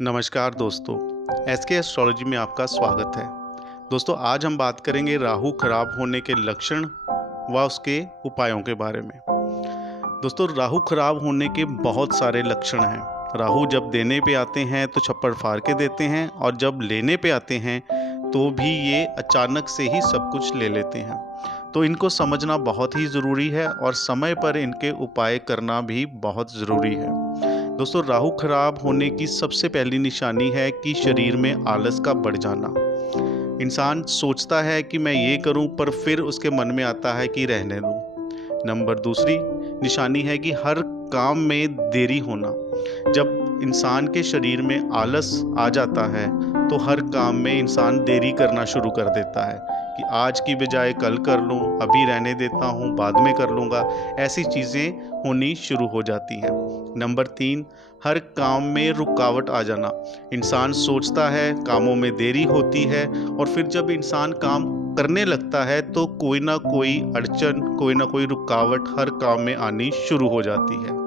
नमस्कार दोस्तों, SK astrology में आपका स्वागत है। दोस्तों, आज हम बात करेंगे राहु खराब होने के लक्षण व उसके उपायों के बारे में। दोस्तों, राहु खराब होने के बहुत सारे लक्षण हैं। राहु जब देने पे आते हैं तो छप्पड़ फाड़ के देते हैं, और जब लेने पे आते हैं तो भी ये अचानक से ही सब कुछ ले लेते हैं। तो इनको समझना बहुत ही ज़रूरी है और समय पर इनके उपाय करना भी बहुत ज़रूरी है। दोस्तों, राहु खराब होने की सबसे पहली निशानी है कि शरीर में आलस का बढ़ जाना। इंसान सोचता है कि मैं ये करूं, पर फिर उसके मन में आता है कि रहने दूं। नंबर दूसरी निशानी है कि हर काम में देरी होना। जब इंसान के शरीर में आलस आ जाता है तो हर काम में इंसान देरी करना शुरू कर देता है कि आज की बजाय कल कर लूं, अभी रहने देता हूं, बाद में कर लूँगा। ऐसी चीज़ें होनी शुरू हो जाती हैं। नंबर तीन, हर काम में रुकावट आ जाना। इंसान सोचता है, कामों में देरी होती है, और फिर जब इंसान काम करने लगता है तो कोई ना कोई अड़चन, कोई ना कोई रुकावट हर काम में आनी शुरू हो जाती है।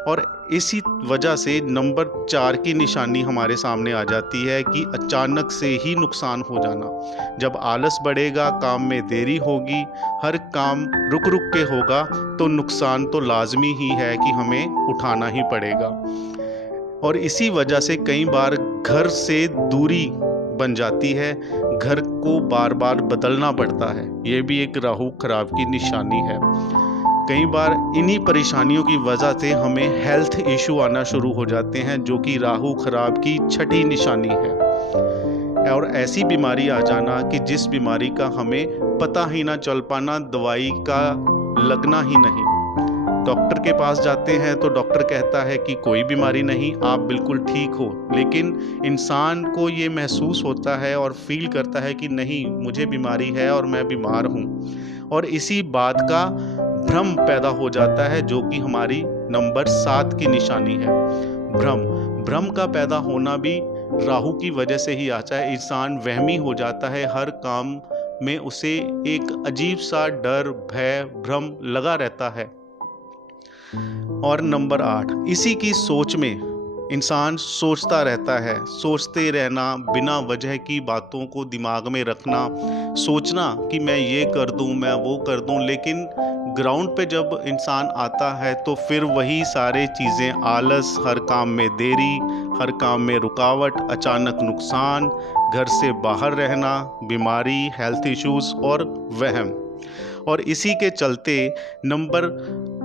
और इसी वजह से नंबर 4 की निशानी हमारे सामने आ जाती है कि अचानक से ही नुकसान हो जाना। जब आलस बढ़ेगा, काम में देरी होगी, हर काम रुक रुक के होगा, तो नुकसान तो लाजमी ही है कि हमें उठाना ही पड़ेगा। और इसी वजह से कई बार घर से दूरी बन जाती है, घर को बार बार बदलना पड़ता है। ये भी एक राहु खराब की निशानी है। कई बार इन्हीं परेशानियों की वजह से हमें हेल्थ इशू आना शुरू हो जाते हैं, जो कि राहु खराब की छठी निशानी है। और ऐसी बीमारी आ जाना कि जिस बीमारी का हमें पता ही ना चल पाना, दवाई का लगना ही नहीं। डॉक्टर के पास जाते हैं तो डॉक्टर कहता है कि कोई बीमारी नहीं, आप बिल्कुल ठीक हो। लेकिन इंसान को ये महसूस होता है और फील करता है कि नहीं, मुझे बीमारी है और मैं बीमार हूँ। और इसी बात का भ्रम पैदा हो जाता है, जो कि हमारी नंबर 7 की निशानी है। भ्रम का पैदा होना भी राहु की वजह से ही आता है। इंसान वहमी हो जाता है, हर काम में उसे एक अजीब सा डर, भय, भ्रम लगा रहता है। और नंबर 8, इसी की सोच में इंसान सोचता रहता है। सोचते रहना, बिना वजह की बातों को दिमाग में रखना, सोचना कि मैं ये कर दूं, मैं वो कर दूं। लेकिन ग्राउंड पे जब इंसान आता है तो फिर वही सारे चीज़ें, आलस, हर काम में देरी, हर काम में रुकावट, अचानक नुकसान, घर से बाहर रहना, बीमारी, हेल्थ इश्यूज और वहम। और इसी के चलते नंबर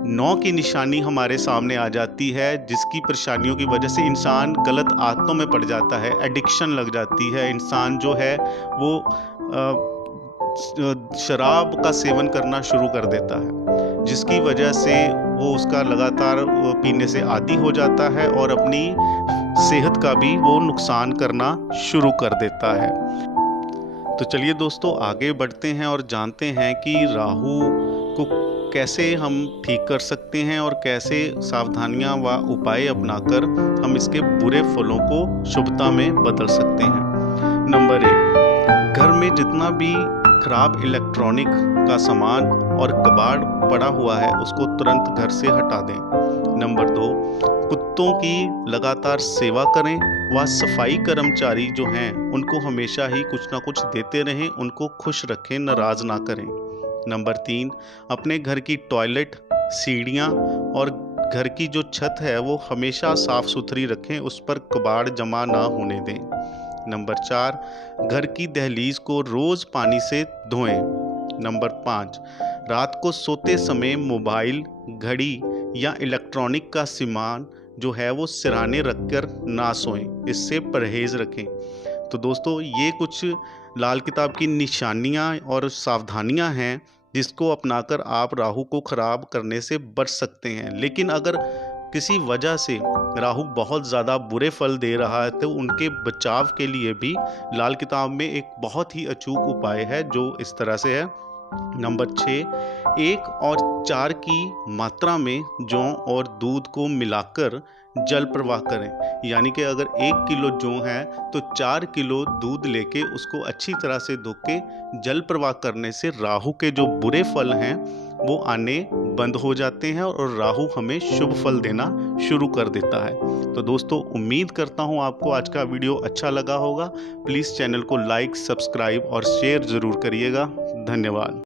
9 की निशानी हमारे सामने आ जाती है, जिसकी परेशानियों की वजह से इंसान गलत आदतों में पड़ जाता है, एडिक्शन लग जाती है। इंसान जो है वो शराब का सेवन करना शुरू कर देता है, जिसकी वजह से वो उसका लगातार पीने से आदी हो जाता है और अपनी सेहत का भी वो नुकसान करना शुरू कर देता है। तो चलिए दोस्तों, आगे बढ़ते हैं और जानते हैं कि राहु को कैसे हम ठीक कर सकते हैं और कैसे सावधानियां व उपाय अपनाकर हम इसके बुरे फलों को शुभता में बदल सकते हैं। नंबर 1, घर में जितना भी खराब इलेक्ट्रॉनिक का सामान और कबाड़ पड़ा हुआ है उसको तुरंत घर से हटा दें। नंबर 2, कुत्तों की लगातार सेवा करें व सफाई कर्मचारी जो हैं उनको हमेशा ही कुछ ना कुछ देते रहें, उनको खुश रखें, नाराज ना करें। नंबर 3, अपने घर की टॉयलेट, सीढ़ियाँ और घर की जो छत है वो हमेशा साफ सुथरी रखें, उस पर कबाड़ जमा ना होने दें। नंबर 4, घर की दहलीज को रोज पानी से धोएं। नंबर 5, रात को सोते समय मोबाइल, घड़ी या इलेक्ट्रॉनिक का सामान जो है वो सिरहाने रखकर ना सोएं, इससे परहेज रखें। तो दोस्तों, ये कुछ लाल किताब की निशानियां और सावधानियां हैं जिसको अपनाकर आप राहु को खराब करने से बच सकते हैं। लेकिन अगर किसी वजह से राहु बहुत ज़्यादा बुरे फल दे रहा है तो उनके बचाव के लिए भी लाल किताब में एक बहुत ही अचूक उपाय है, जो इस तरह से है। नंबर 6, 1 और 4 की मात्रा में जौ और दूध को मिलाकर जल प्रवाह करें। यानी कि अगर 1 किलो जौ है तो 4 किलो दूध लेके उसको अच्छी तरह से धो के जल प्रवाह करने से राहु के जो बुरे फल हैं वो आने बंद हो जाते हैं और राहु हमें शुभ फल देना शुरू कर देता है। तो दोस्तों, उम्मीद करता हूँ आपको आज का वीडियो अच्छा लगा होगा। प्लीज़ चैनल को लाइक, सब्सक्राइब और शेयर ज़रूर करिएगा। धन्यवाद।